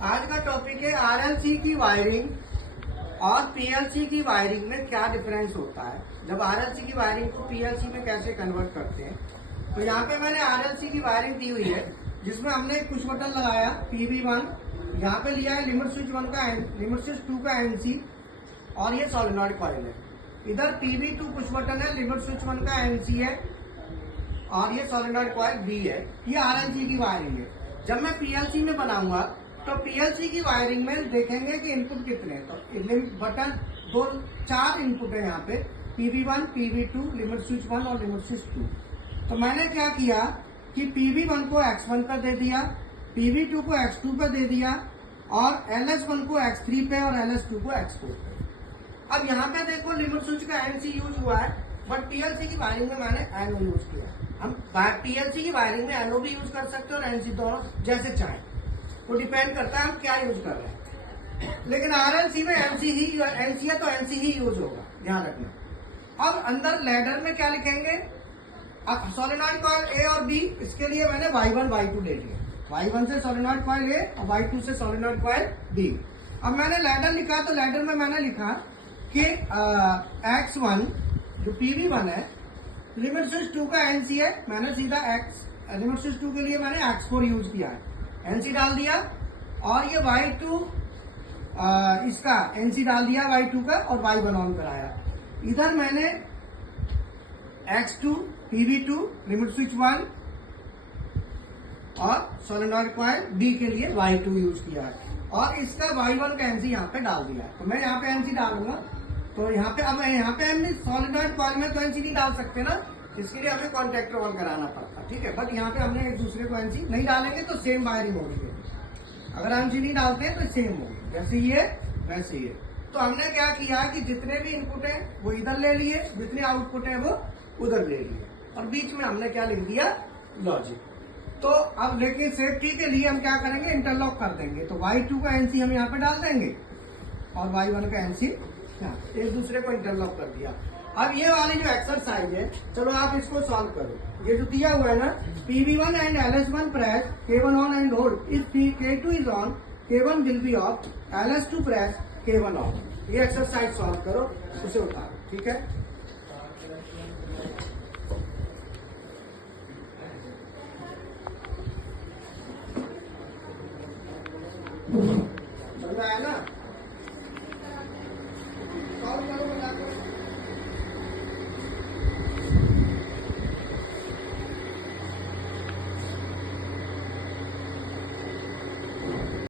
आज का टॉपिक है आरएलसी की वायरिंग और पीएलसी की वायरिंग में क्या डिफरेंस होता है। जब आरएलसी की वायरिंग को पीएलसी में कैसे कन्वर्ट करते हैं। तो यहाँ पे मैंने आरएलसी की वायरिंग दी हुई है जिसमें हमने एक पुश बटन लगाया PV1, यहाँ पे लिया है लिमिट स्विच 1 का लिमिट स्विच 2 का NC और ये सोलेनॉइड कॉइल है। इधर PV2 पुश बटन है, लिमिट स्विच 1 का NC है और ये सोलेनॉइड कॉइल B है। ये आरएलसी की वायरिंग है। जब मैं पीएलसी में बनाऊंगा तो पीएलसी की वायरिंग में देखेंगे कि इनपुट कितने हैं। तो बटन 4 इनपुट है यहाँ पे, PV1, PV2, लिमिट स्विच 1 और लिमिट स्विच 2। तो मैंने क्या किया कि PV1 को X1 पर दे दिया, PV2 को X2 पर दे दिया और LS1 को X3 पे और LS2 को X4 पे। अब यहाँ पे देखो लिमिट स्विच का NC यूज हुआ है, बट पीएलसी की वायरिंग में मैंने NO यूज किया। हम पीएलसी की वायरिंग में NO भी यूज कर सकते हैं और NC दोनों जैसे चाहे, वो डिपेंड करता है हम क्या यूज कर रहे हैं। लेकिन आरएलसी में NC है तो NC ही यूज होगा, ध्यान रखना। अब अंदर लैडर में क्या लिखेंगे, अब सोलेनॉइड कॉइल A और B, इसके लिए मैंने Y1 Y2 ले लिया। Y1 से सोलेनॉइड कॉइल A और Y2 से सोलेनॉइड कॉइल B। अब मैंने लैडर लिखा तो लैडर में मैंने लिखा कि X1 जो PV1 है, लिमिट स्विच 2 का NC है, मैंने सीधा लिमिट स्विच 2 के लिए मैंने X4 यूज किया है, NC डाल दिया। और ये Y2 इसका NC डाल दिया Y2 का और Y1 ऑन कराया। इधर मैंने X2 PV2 लिमिट स्विच 1 और सोलेनॉइड कॉइल B के लिए Y2 यूज किया है और इसका Y1 का NC यहाँ पे डाल दिया है। तो मैं यहाँ पे NC डालूंगा, तो यहाँ पे अब यहाँ पे हमने सोलेनॉइड कॉइल में तो NC नहीं डाल सकते ना, इसके लिए हमें कॉन्टेक्टर ऑन कराना पड़ता, ठीक है। बट यहाँ पे हमने एक दूसरे को NC नहीं डालेंगे तो सेम वायरिंग होगी। अगर NC नहीं डालते हैं तो सेम होगी, जैसे ये वैसे ये। तो हमने क्या किया कि जितने भी इनपुट है वो इधर ले लिए, जितने आउटपुट है वो उधर ले लिए और बीच में हमने क्या लिख दिया, लॉजिक। तो अब लेकिन सेफ्टी के लिए हम क्या करेंगे, इंटरलॉक कर देंगे। तो Y2 का NC हम यहाँ पे डाल देंगे और Y1 का NC एक दूसरे को इंटरलॉक कर दिया। अब ये वाली जो एक्सरसाइज है, चलो आप इसको सॉल्व करो। ये जो दिया हुआ है ना, PV1 and LS1 press, K1 on and hold, if K2 is on, K1 will be of, LS2 press, K1 on. ये एक्सरसाइज सॉल्व करो, उसे उतारो, ठीक है। समझ आया ना।